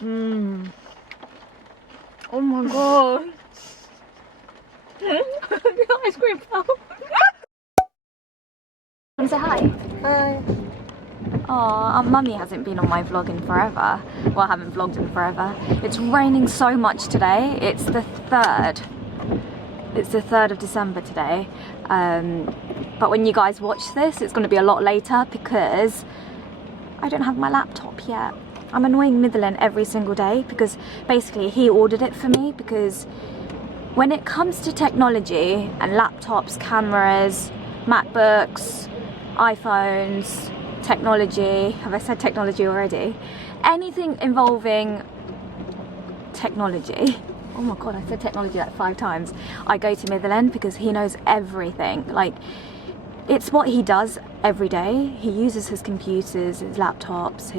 Oh my god. The ice cream fell. Say hi. Hi. Oh, Mummy hasn't been on my vlog in forever. Well, I haven't vlogged in forever. It's raining so much today. It's the 3rd. It's the 3rd of December today. But when you guys watch this, it's going to be a lot later because I don't have my laptop yet. I'm annoying Midland every single day because basically he ordered it for me, because when it comes to technology and laptops, cameras, MacBooks, iPhones, technology, have I said technology already? Anything involving technology. Oh my god, I said technology like 5 times. I go to Midland because he knows everything. Like, it's what he does every day. He uses his computers, his laptops,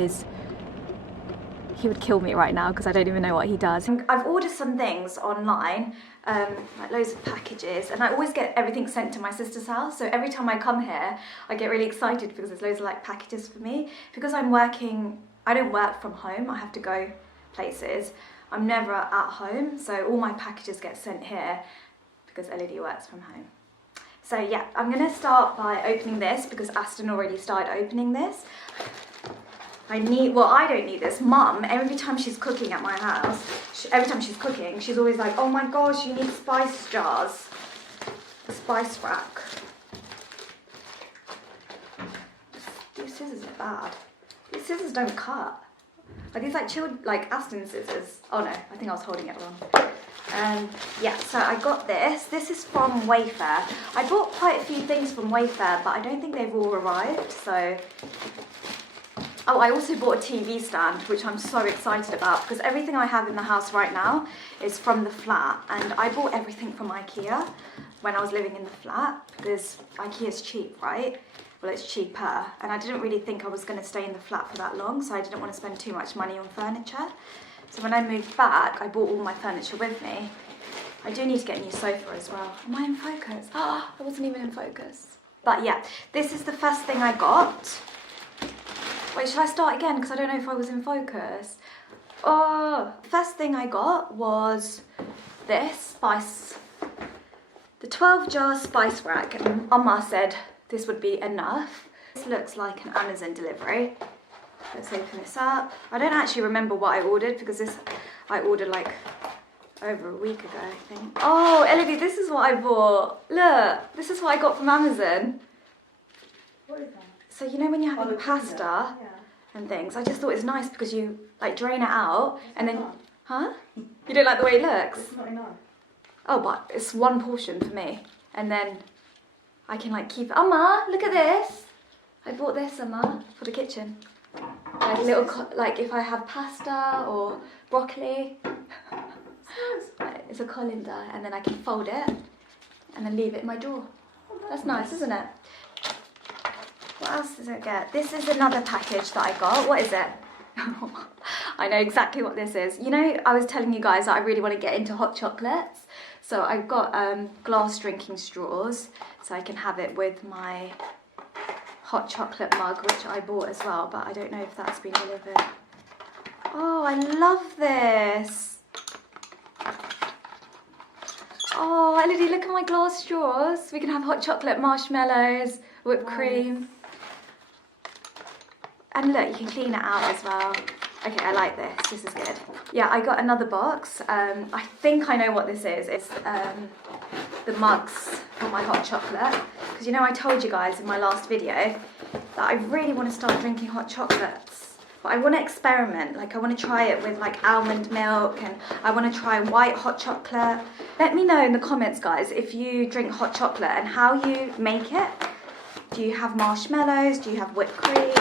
he would kill me right now because I don't even know what he does. I've ordered some things online, like loads of packages, and I always get everything sent to my sister's house. So every time I come here, I get really excited because there's loads of like packages for me. Because I'm working, I don't work from home, I have to go places. I'm never at home, so all my packages get sent here because LED works from home. So yeah, I'm gonna start by opening this because Aston already started opening this. I don't need this. Mum, every time she's cooking at my house, every time she's cooking, she's always like, oh my gosh, you need spice jars. A spice rack. These scissors are bad. These scissors don't cut. Are these like Aston scissors? Oh no, I think I was holding it wrong. Yeah, so I got this. This is from Wayfair. I bought quite a few things from Wayfair, but I don't think they've all arrived, so... Oh, I also bought a TV stand, which I'm so excited about because everything I have in the house right now is from the flat, and I bought everything from IKEA when I was living in the flat because IKEA's cheap, right? Well, it's cheaper, and I didn't really think I was going to stay in the flat for that long, so I didn't want to spend too much money on furniture. So when I moved back, I bought all my furniture with me. I do need to get a new sofa as well. Am I in focus? Oh, I wasn't even in focus. But yeah, this is the first thing I got. Wait, should I start again? Because I don't know if I was in focus. Oh, first thing I got was this spice. The 12 jar spice rack. And Amma said this would be enough. This looks like an Amazon delivery. Let's open this up. I don't actually remember what I ordered because I ordered like over a week ago, I think. Oh, Elodie, this is what I bought. Look, this is what I got from Amazon. What is that? So you know when you're having pasta and things, I just thought it's nice because you like drain it out and then, huh? You don't like the way it looks? It's not enough. Oh, but it's one portion for me, and then I can like keep it. Amma, look at this! I bought this, Amma, for the kitchen. Like little, like if I have pasta or broccoli. It's a colander, and then I can fold it and then leave it in my drawer. That's nice, isn't it? What else does it get? This is another package that I got. What is it? I know exactly what this is. You know, I was telling you guys that I really want to get into hot chocolates. So I've got glass drinking straws, so I can have it with my hot chocolate mug, which I bought as well, but I don't know if that's been delivered. Oh, I love this. Oh, Elodie, look at my glass straws. We can have hot chocolate, marshmallows, whipped cream. And look, you can clean it out as well. Okay, I like this. This is good. Yeah, I got another box. I think I know what this is. It's the mugs for my hot chocolate. Because you know I told you guys in my last video that I really want to start drinking hot chocolates. But I want to experiment. Like, I want to try it with like almond milk, and I want to try white hot chocolate. Let me know in the comments, guys, if you drink hot chocolate and how you make it. Do you have marshmallows? Do you have whipped cream?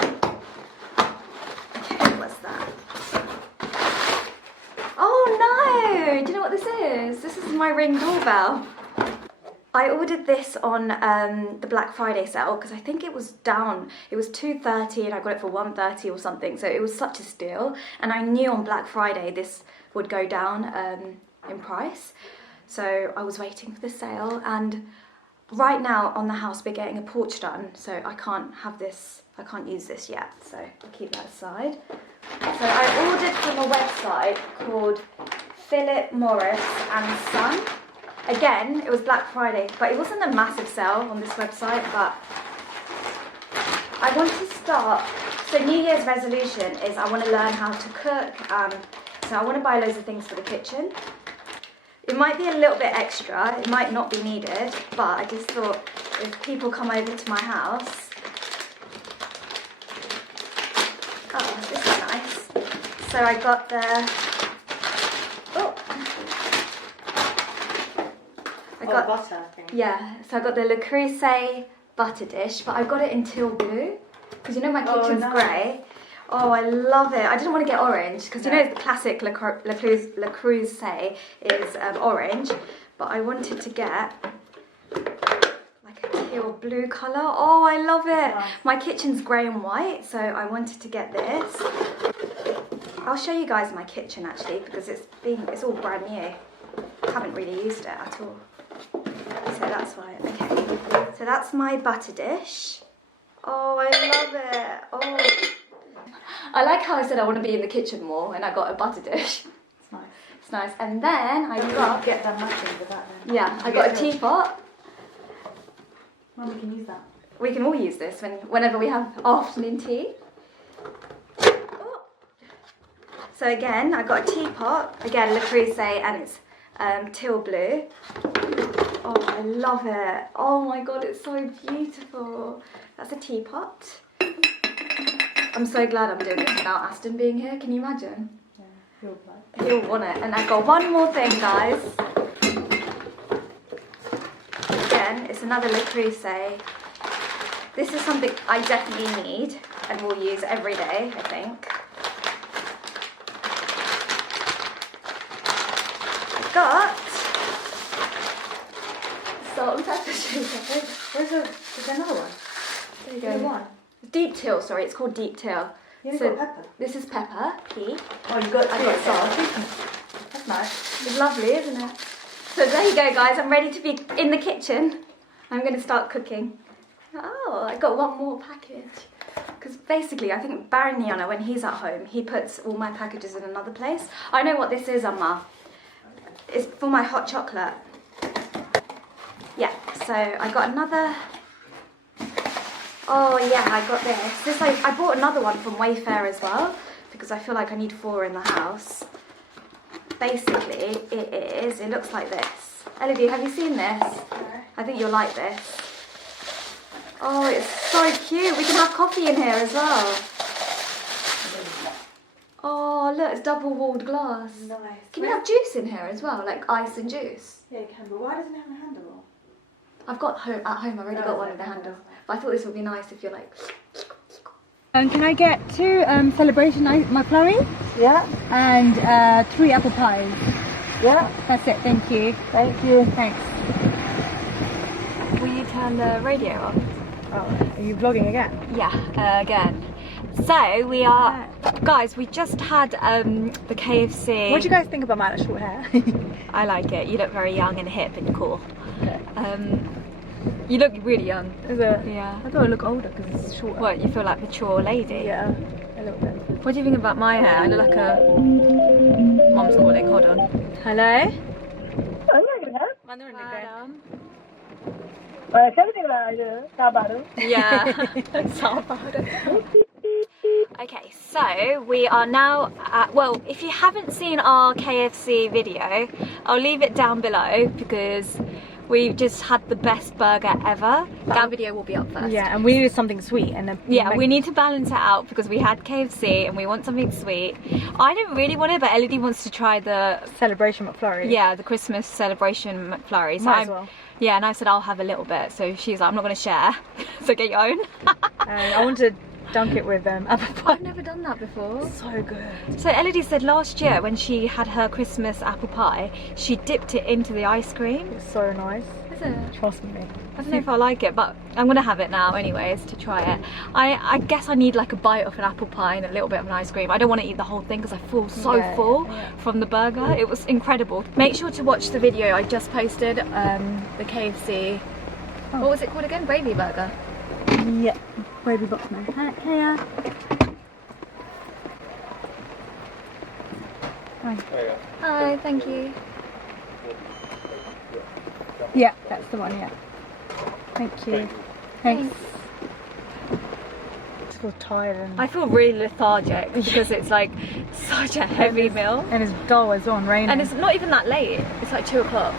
Oh no! Do you know what this is? This is my Ring doorbell. I ordered this on the Black Friday sale because I think it was down. It was $2.30 and I got it for $1.30 or something. So it was such a steal. And I knew on Black Friday this would go down in price. So I was waiting for the sale. And right now on the house we're getting a porch done. So I can't have this, I can't use this yet. So I'll keep that aside. So I ordered from a website called Philip Morris and Son. Again, it was Black Friday, but it wasn't a massive sale on this website, but I want to start. So New Year's resolution is I want to learn how to cook, so I want to buy loads of things for the kitchen. It might be a little bit extra, it might not be needed, but I just thought if people come over to my house. Oh, this is nice. So I got the, butter, I think. Yeah, so I got the Le Creuset butter dish, but I got it in teal blue, because you know my kitchen's grey. Oh, I love it. I didn't want to get orange, because you know the classic Le Creuset is orange, but I wanted to get like a teal blue colour. Oh, I love it. Nice. My kitchen's grey and white, so I wanted to get this. I'll show you guys my kitchen actually, because it's all brand new. I haven't really used it at all. So that's why, okay. So that's my butter dish. Oh, I love it. Oh. I like how I said I want to be in the kitchen more, and I got a butter dish. It's nice. It's nice. And then I got... Get that matching with that then. Yeah, I got a teapot. Mum, we can use that. We can all use this whenever we have afternoon tea. Oh. So again, I got a teapot. Again, Le Creuset, and it's teal blue. Oh, I love it. Oh my god, it's so beautiful. That's a teapot. I'm so glad I'm doing this without Aston being here. Can you imagine? Yeah, he'll He'll want it. And I've got one more thing, guys. Again, it's another Le Creuset. This is something I definitely need and will use every day, I think. I've got salt and pepper sugar. Where's the... Is there another one? There you There's go. one. Deep teal, sorry, it's called deep teal. You've So got pepper. this is pepper, pea. Oh, you got I got salt. That's nice. It's lovely, isn't it? So there you go, guys. I'm ready to be in the kitchen. I'm going to start cooking. Oh, I got one more package. Because basically, I think Bariniana, when he's at home, he puts all my packages in another place. I know what this is, Amma. It's for my hot chocolate. Yeah, so I got another... Oh yeah, I got this. I bought another one from Wayfair as well, because I feel like I need 4 in the house. Basically, it looks like this. Elodie, have you seen this? No. I think you'll like this. Oh, it's so cute. We can have coffee in here as well. Oh, look, it's double-walled glass. Nice. Can you have juice in here as well, like ice and juice? Yeah, you can, but why doesn't it have a handle? I've got at home, I've already got one with a handle. But I thought this would be nice if you're like... Can I get 2 celebration McFlurry Yeah. and 3 apple pies? Yeah. That's it, thank you. Thank you. Thanks. Will you turn the radio on? Oh, are you vlogging again? Yeah, again. So we are... Guys, we just had the KFC... What do you guys think about my short hair? I like it. You look very young and hip and cool. Okay. You look really young. Is it? Yeah. I thought I look older because it's shorter. What, you feel like a mature lady? Yeah, a little bit. What do you think about my hair? I look like a... Mom's calling, hold on. Hello? Yeah. Okay, so we are now at, well, if you haven't seen our KFC video, I'll leave it down below because we just had the best burger ever. That video will be up first. Yeah, and we needed something sweet, and then Yeah, we need to balance it out because we had KFC and we want something sweet. I don't really want it, but Elodie wants to try the... celebration McFlurry. Yeah, the Christmas celebration McFlurry. So Might as well. Yeah, and I said I'll have a little bit. So she's like, I'm not going to share. So get your own. I want to dunk it with apple pie. I've never done that before. So good. So Elodie said last year when she had her Christmas apple pie, she dipped it into the ice cream. It's so nice. Is it? Trust me. I don't know if I like it, but I'm gonna have it now anyways to try it. I guess I need like a bite of an apple pie and a little bit of an ice cream. I don't want to eat the whole thing because I feel so full from the burger. It was incredible. Make sure to watch the video I just posted, the KFC. Oh. What was it called again? Gravy burger. Yeah. Gravy box man. Hi, thank you. Yeah, that's the one, yeah. Thank you. Thanks. I feel tired and, I feel really lethargic because it's like such a heavy meal. and it's dull as well and raining. And it's not even that late. It's like 2 o'clock.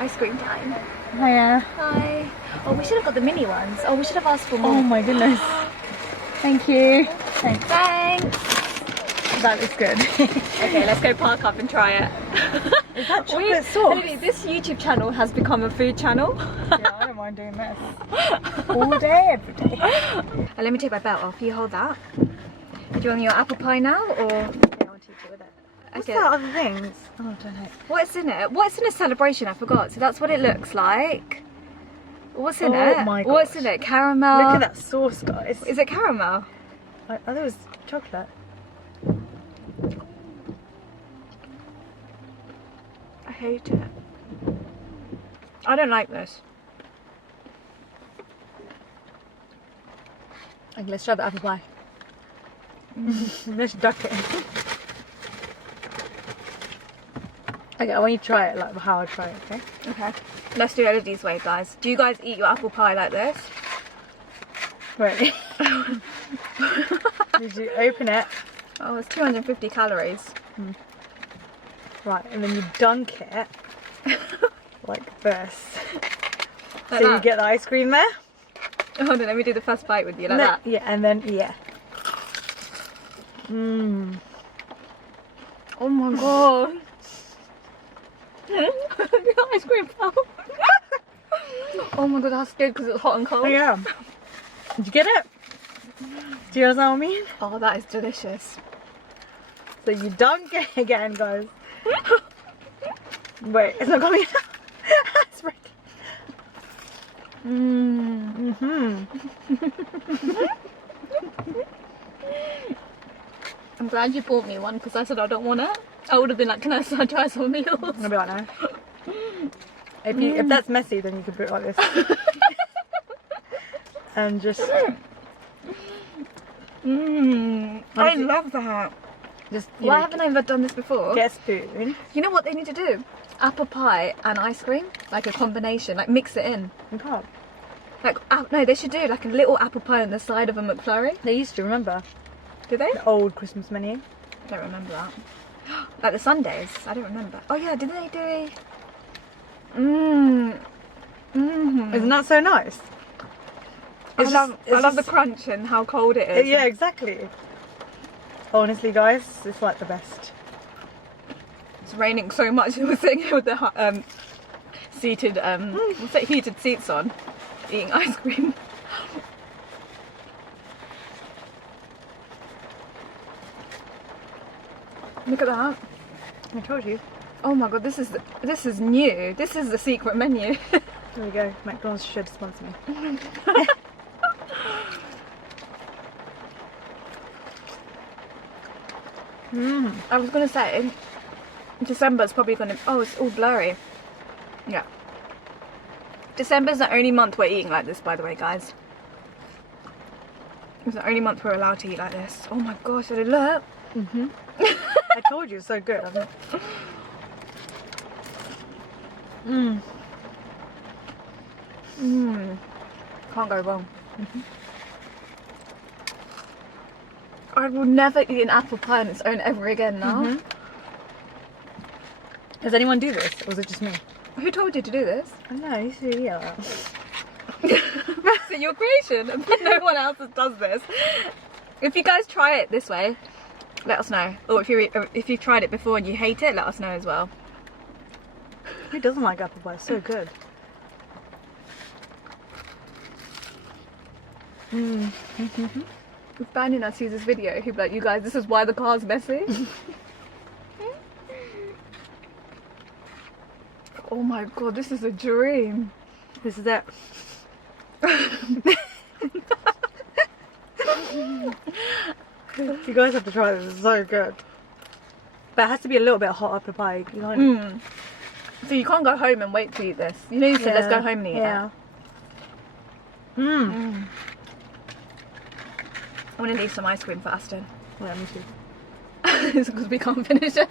Ice cream time. Hiya. Hi. Oh, we should have got the mini ones. Oh, we should have asked for more. Oh my goodness. Thank you. Thanks. Thanks. That is good. Okay, let's go park up and try it. Is that chocolate sauce? Literally, this YouTube channel has become a food channel. Yeah, I don't mind doing this. All day, every day. Let me take my belt off. You hold that. Do you want your apple pie now, or? Yeah, I'll teach you with it. What's Okay. that other things? Oh, I don't know. What's in it? What's in a celebration? I forgot. So that's what it looks like. What's in Oh it? my What's gosh. in it? Caramel. Look at that sauce, guys. Is it caramel? I thought it was chocolate. I hate it. I don't like this. Okay, let's try the apple pie. Let's duck it. Okay, I want you to try it like how I try it, okay? Okay. Let's do Elodie's way, guys. Do you guys eat your apple pie like this? Wait. Did you open it? Oh, it's 250 calories. Right, and then you dunk it like this. Like So you that? get the ice cream there. Hold on, let me do the first bite with you, like No, that. yeah, and then yeah. Mmm. Oh my god. The ice cream fell. Oh my god, that's good because it's hot and cold. Oh yeah. Did you get it? Do you understand what I mean? Oh, that is delicious. So you dunk it again, guys. Wait, it's not coming out. It's breaking. I'm glad you bought me one because I said I don't want it. I would have been like, can I try some of yours? I'll be like, no. If that's messy, then you can put it like this. And just I love that. just Why haven't I ever done this before? get a spoon. You know what they need to do? Apple pie and ice cream, like a combination, like mix it in. You can't. Like, no, they should do like a little apple pie on the side of a McFlurry. They used to, remember Do they? the old Christmas menu. I don't remember that. Like the Sundays, I don't remember. Oh yeah, didn't they do? Isn't that so nice? I It's love just- the crunch and how cold it is. Yeah, exactly. Honestly, guys, it's like the best. It's raining so much. We're sitting here with the seated, what's that, heated seats on, eating ice cream. Look at that. I told you. Oh my god, this is new. This is the secret menu. There we go. McDonald's should sponsor me. I was gonna say December's probably gonna. Oh, it's all blurry. Yeah. December's the only month we're eating like this, by the way, guys. It's the only month we're allowed to eat like this. Oh my gosh, did it look? I told you, it's so good. Can't go wrong. I will never eat an apple pie on its own ever again now. Does anyone do this, or is it just me? Who told you to do this? I don't know. I used to eat like that. It's your creation, but no one else does this. If you guys try it this way, let us know. Or if you've tried it before and you hate it, let us know as well. Who doesn't like apple pie? It's so good. If Banana sees this video, he'll be like, you guys, this is why the car's messy. Oh my god, this is a dream. This is it. You guys have to try this. It's so good. But it has to be a little bit hot apple pie. You know? So you can't go home and wait to eat this. You know you said let's go home and eat yeah. it. I want to leave some ice cream for Aston. Yeah, me too. It's because we can't finish it.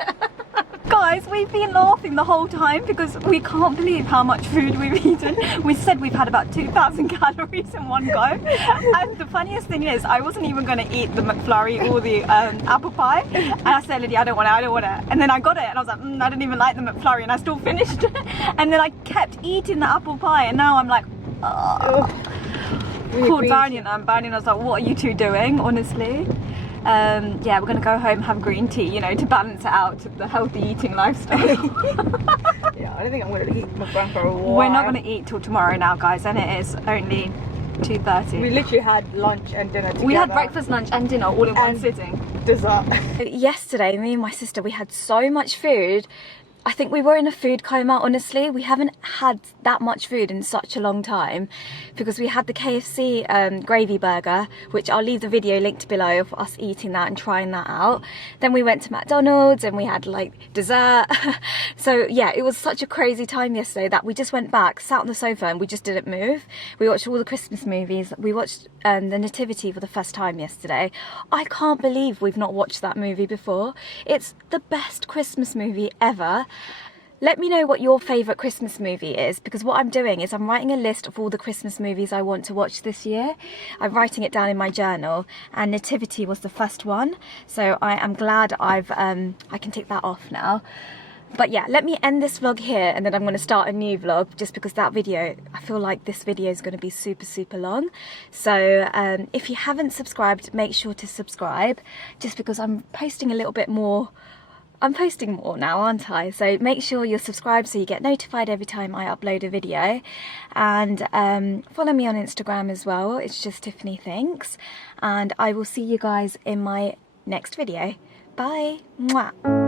Guys, we've been laughing the whole time because we can't believe how much food we've eaten. We said we've had about 2,000 calories in one go. And the funniest thing is, I wasn't even going to eat the McFlurry or the apple pie. And I said, Lydia, I don't want it. And then I got it and I was like, I didn't even like the McFlurry, and I still finished it. And then I kept eating the apple pie, and now I'm like, called Banyan, and Banyan was like, what are you two doing, honestly? Yeah, we're gonna go home, have green tea, you know, to balance it out to the healthy eating lifestyle. Yeah, I don't think I'm gonna eat McDonald's for a while. We're not gonna eat till tomorrow now, guys, and it is only 2:30. We literally had lunch and dinner together. We had breakfast, lunch and dinner all in one sitting. Dessert. Yesterday, me and my sister, we had so much food. I think we were in a food coma, honestly. We haven't had that much food in such a long time because we had the KFC gravy burger, which I'll leave the video linked below of us eating that and trying that out. Then we went to McDonald's and we had like dessert. So yeah, it was such a crazy time yesterday that we just went back, sat on the sofa, and we just didn't move. We watched all the Christmas movies. We watched the Nativity for the first time yesterday. I can't believe we've not watched that movie before. It's the best Christmas movie ever. Let me know what your favourite Christmas movie is, because what I'm doing is I'm writing a list of all the Christmas movies I want to watch this year. I'm writing it down in my journal, and Nativity was the first one, so I am glad I can tick that off now. But yeah, let me end this vlog here, and then I'm going to start a new vlog, just because that video, I feel like this video is going to be super long. So if you haven't subscribed, make sure to subscribe, just because I'm posting a little bit more. I'm posting more now, aren't I? So make sure you're subscribed so you get notified every time I upload a video. And follow me on Instagram as well. It's just Tiffany Thinks. And I will see you guys in my next video. Bye. Mwah.